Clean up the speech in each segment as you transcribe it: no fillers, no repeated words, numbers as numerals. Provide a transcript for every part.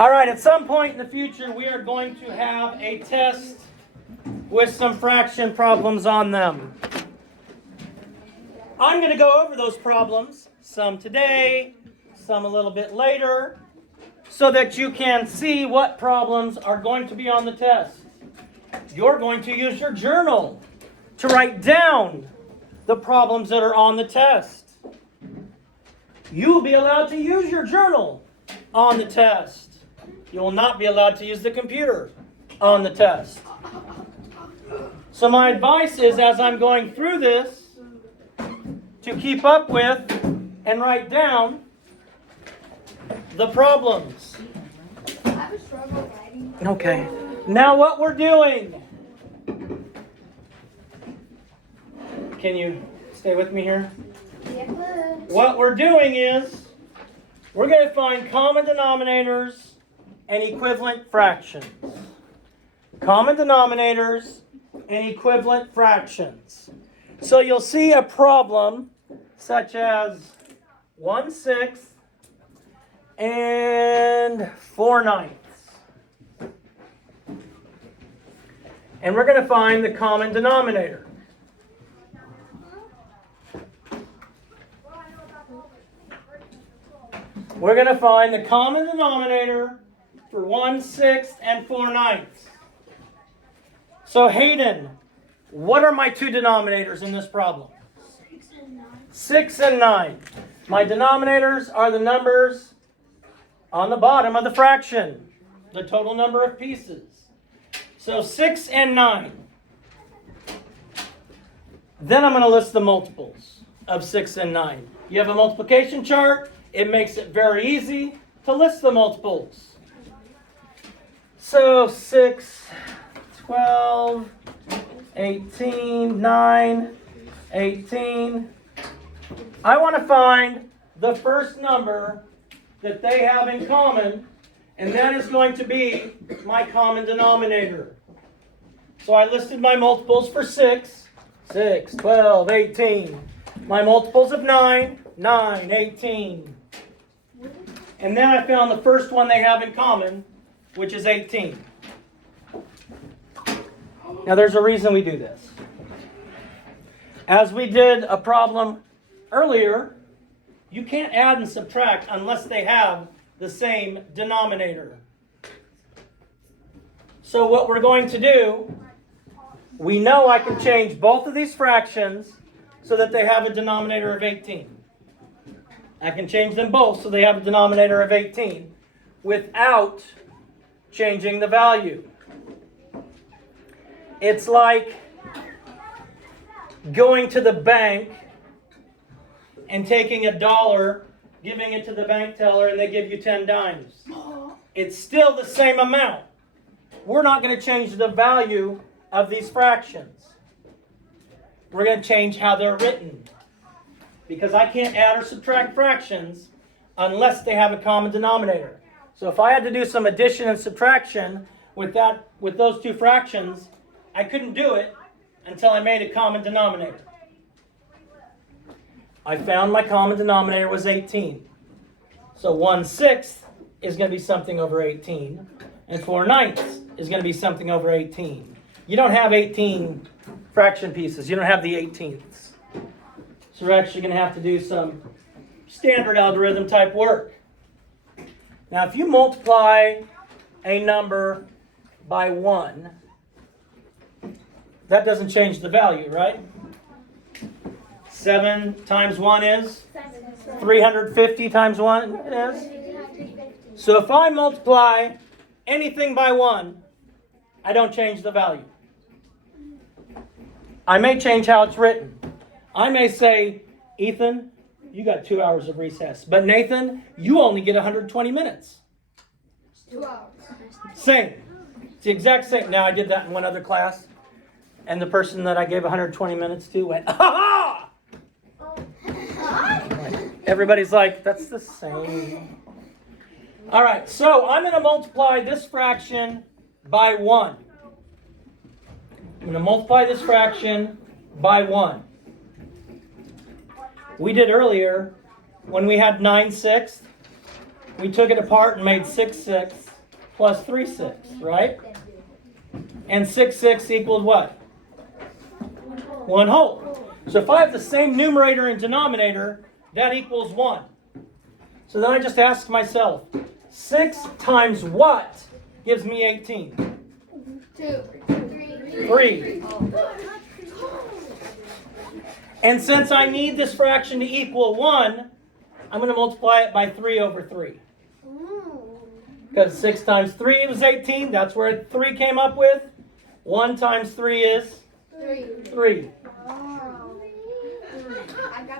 All right, at some point in the future, we are going to have a test with some fraction problems on them. I'm going to go over those problems, some today, some a little bit later, so that you can see what problems are going to be on the test. You're going to use your journal to write down the problems that are on the test. You will be allowed to use your journal on the test. You will not be allowed to use the computer on the test. So my advice is, as I'm going through this, to keep up with and write down the problems. Okay. Now what we're doing. Can you stay with me here? What we're doing is we're going to find common denominators and equivalent fractions. Common denominators and equivalent fractions. So you'll see a problem such as 1/6 and 4/9. And we're going to find the common denominator. We're going to find the common denominator for 1/6 and 4/9. So Hayden, what are my two denominators in this problem? 6 and 9. My denominators are the numbers on the bottom of the fraction, the total number of pieces. So 6 and 9. Then I'm going to list the multiples of 6 and 9. You have a multiplication chart. It makes it very easy to list the multiples. So 6, 12, 18, 9, 18. I want to find the first number that they have in common, and that is going to be my common denominator. So I listed my multiples for 6, 12, 18. My multiples of 9, 18. And then I found the first one they have in common, which is 18. Now there's a reason we do this. As we did a problem earlier, you can't add and subtract unless they have the same denominator. So what we're going to do, we know I can change both of these fractions so that they have a denominator of 18. I can change them both so they have a denominator of 18 without changing the value. It's like going to the bank and taking $1, giving it to the bank teller, and they give you 10 dimes. It's still the same amount. We're not going to change the value of these fractions. We're going to change how they're written. Because I can't add or subtract fractions unless they have a common denominator. So if I had to do some addition and subtraction with those two fractions, I couldn't do it until I made a common denominator. I found my common denominator was 18. So 1/6 is going to be something over 18. And 4/9 is going to be something over 18. You don't have 18 fraction pieces. You don't have the 18ths. So we're actually going to have to do some standard algorithm type work. Now if you multiply a number by 1, that doesn't change the value, right? 7 times 1 is? 350 times 1 is? So if I multiply anything by 1, I don't change the value. I may change how it's written. I may say, Ethan, you got 2 hours of recess. But Nathan, you only get 120 minutes. 2 hours. Same. It's the exact same. Now, I did that in one other class. And the person that I gave 120 minutes to went, ha ha! Everybody's like, that's the same. All right, so I'm going to multiply this fraction by 1. I'm going to multiply this fraction by 1. We did earlier, when we had 9/6, we took it apart and made 6/6. plus 3 6, right? And 6 6 equals what? 1 whole. So if I have the same numerator and denominator, that equals 1. So then I just ask myself, 6 times what gives me 18? 2, 3. And since I need this fraction to equal 1, I'm going to multiply it by 3 over 3. Because 6 times 3 was 18. That's where 3 came up with. 1 times 3 is 3.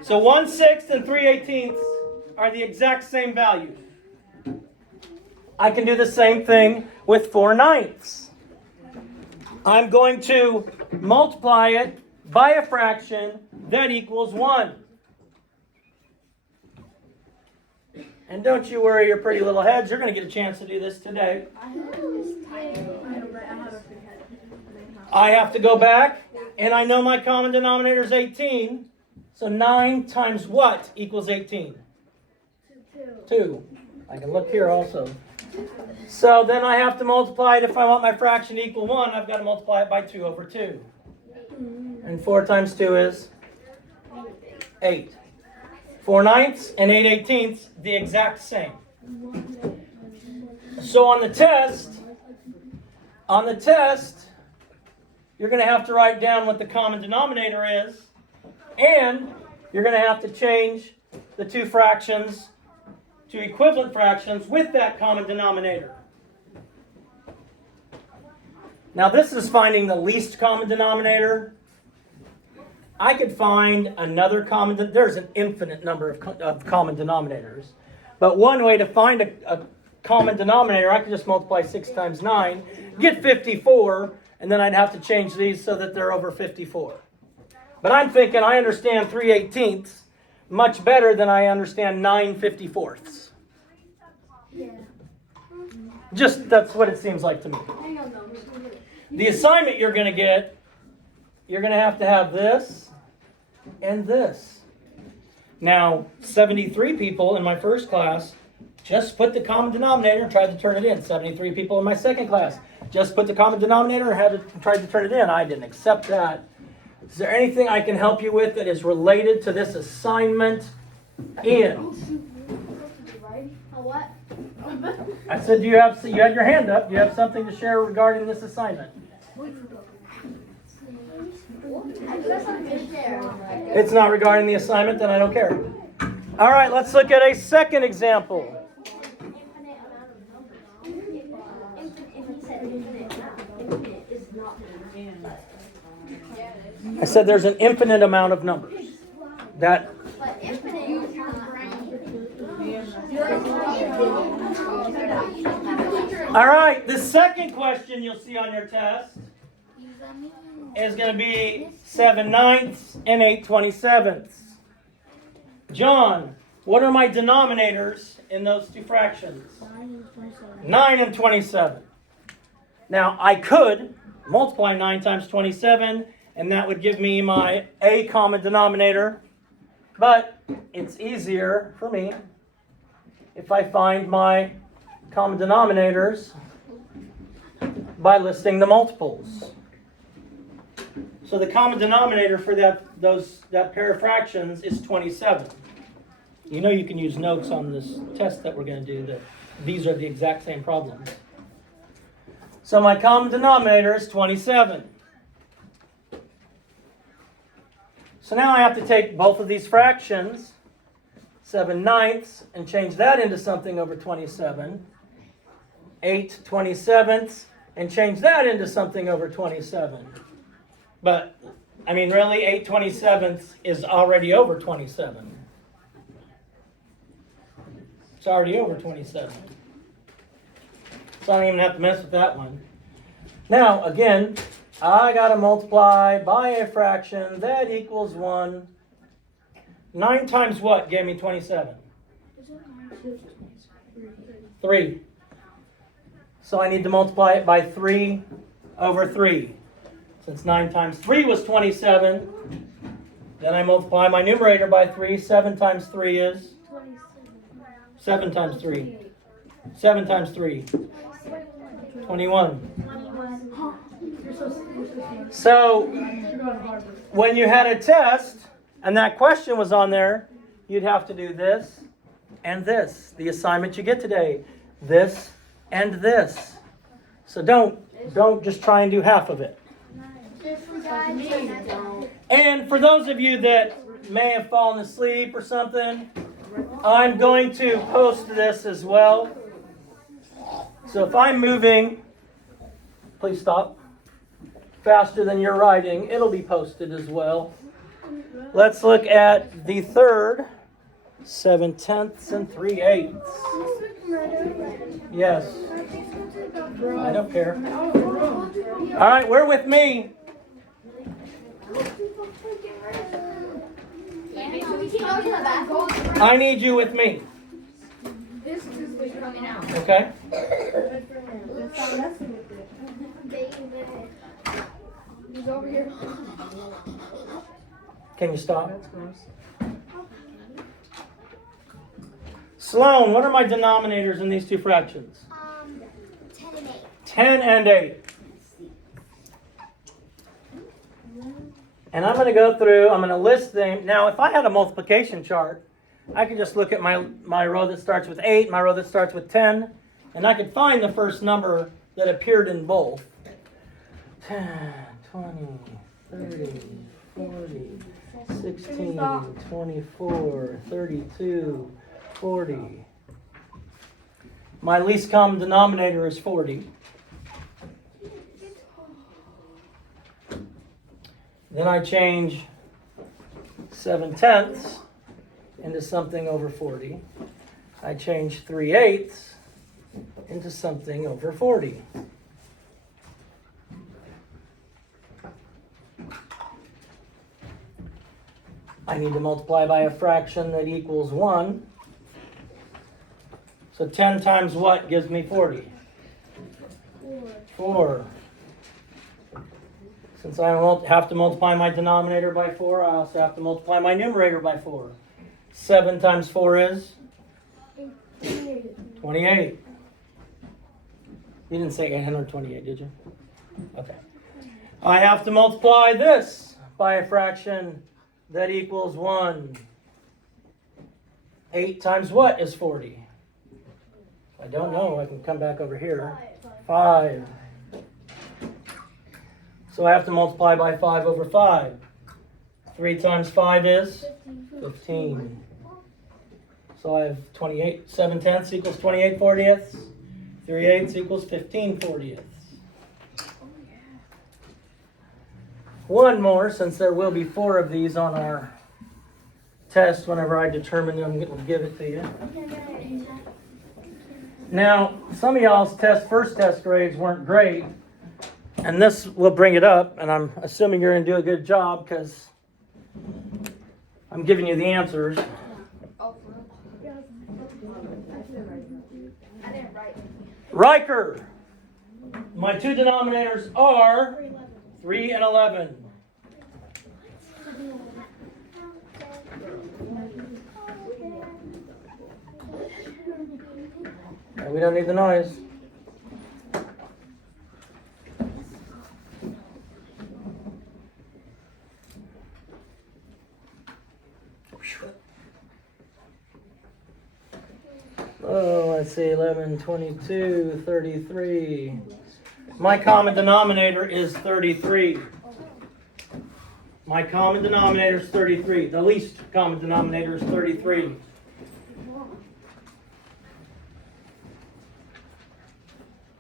So 1/6 and 3/18 are the exact same value. I can do the same thing with 4/9. I'm going to multiply it by a fraction that equals 1. And don't you worry your pretty little heads, you're going to get a chance to do this today. I have to go back, and I know my common denominator is 18. So 9 times what equals 18? 2. I can look here also. So then I have to multiply it. If I want my fraction to equal 1, I've got to multiply it by 2 over 2. And 4 times 2 is 8. 4/9 and 8/18, the exact same. So on the test, you're going to have to write down what the common denominator is, and you're going to have to change the two fractions to equivalent fractions with that common denominator. Now this is finding the least common denominator. I could find another common, there's an infinite number of common denominators. But one way to find a common denominator, I could just multiply 6 times 9, get 54, and then I'd have to change these so that they're over 54. But I'm thinking I understand 3/18 much better than I understand 9/54. Just, that's what it seems like to me. The assignment you're going to get, you're going to have this and this. Now, 73 people in my first class just put the common denominator and tried to turn it in. 73 people in my second class just put the common denominator and tried to turn it in. I didn't accept that. Is there anything I can help you with that is related to this assignment? Ian. What? I said you had your hand up. Do you have something to share regarding this assignment? It's not regarding the assignment, then I don't care. All right, let's look at a second example. I said there's an infinite amount of numbers. That all right, the second question you'll see on your test is going to be 7/9 and 8/27. John, what are my denominators in those two fractions? 9 and 27. Now, I could multiply 9 times 27, and that would give me my A common denominator. But it's easier for me if I find my common denominators by listing the multiples. So the common denominator for that pair of fractions is 27. You know you can use notes on this test that we're going to do that these are the exact same problems. So my common denominator is 27. So now I have to take both of these fractions, 7/9, and change that into something over 27. 8/27, and change that into something over 27. But, I mean, really, 8/27 is already over 27. It's already over 27. So I don't even have to mess with that one. Now, again, I got to multiply by a fraction that equals 1. 9 times what gave me 27? 3. So I need to multiply it by 3 over 3. Since 9 times 3 was 27, then I multiply my numerator by 3. 7 times 3 is? 7 times 3. 7 times 3. 21. So, when you had a test, and that question was on there, you'd have to do this and this. The assignment you get today. This and this. So don't just try and do half of it. And for those of you that may have fallen asleep or something, I'm going to post this as well. So if I'm moving, please stop, faster than you're writing, it'll be posted as well. Let's look at the third, 7/10 and 3/8. Yes. I don't care. All right, we're with me. I need you with me. Okay? He's over here. Can you stop? Sloan, what are my denominators in these two fractions? 10 and 8. 10 and 8. And I'm going to go through, I'm going to list them. Now, if I had a multiplication chart, I could just look at my row that starts with 8, my row that starts with 10, and I could find the first number that appeared in both. 10, 20, 30, 40, 16, 24, 32, 40. My least common denominator is 40. Then I change 7/10 into something over 40. I change 3/8 into something over 40. I need to multiply by a fraction that equals 1. So 10 times what gives me 40? 4. Since I have to multiply my denominator by 4, I also have to multiply my numerator by 4. 7 times 4 is? 28. You didn't say 828, did you? Okay. I have to multiply this by a fraction that equals 1. 8 times what is 40? I don't know. I can come back over here. 5. So I have to multiply by 5 over 5. 3 times 5 is? 15. So I have 28. 7/10 equals 28 40ths. 3/8 equals 15 40ths. One more, since there will be 4 of these on our test whenever I determine I'm going to give it to you. Now, some of y'all's first test grades weren't great. And this will bring it up, and I'm assuming you're going to do a good job because I'm giving you the answers. Riker, my two denominators are 3 and 11. And we don't need the noise. Oh, let's see, 11, 22, 33. My common denominator is 33. My common denominator is 33. The least common denominator is 33.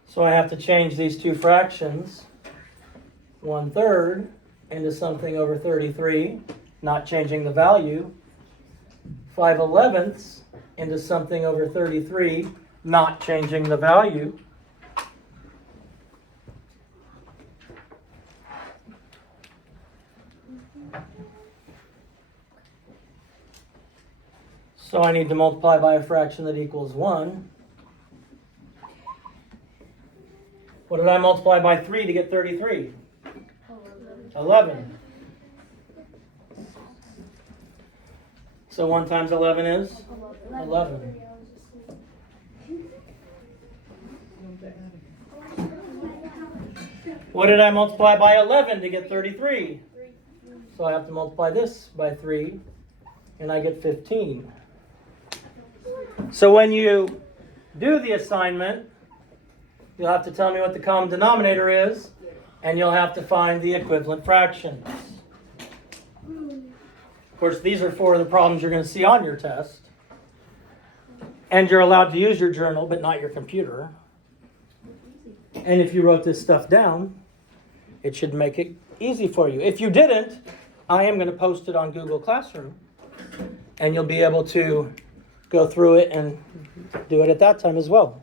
So I have to change these two fractions, 1/3 into something over 33, not changing the value. 5/11 into something over 33, not changing the value. So I need to multiply by a fraction that equals 1. What did I multiply by 3 to get 33? 11. So 1 times 11 is? 11. What did I multiply by 11 to get 33? So I have to multiply this by 3, and I get 15. So when you do the assignment, you'll have to tell me what the common denominator is, and you'll have to find the equivalent fractions. Of course, these are 4 of the problems you're going to see on your test. And you're allowed to use your journal, but not your computer. And if you wrote this stuff down, it should make it easy for you. If you didn't, I am going to post it on Google Classroom, and you'll be able to go through it and do it at that time as well.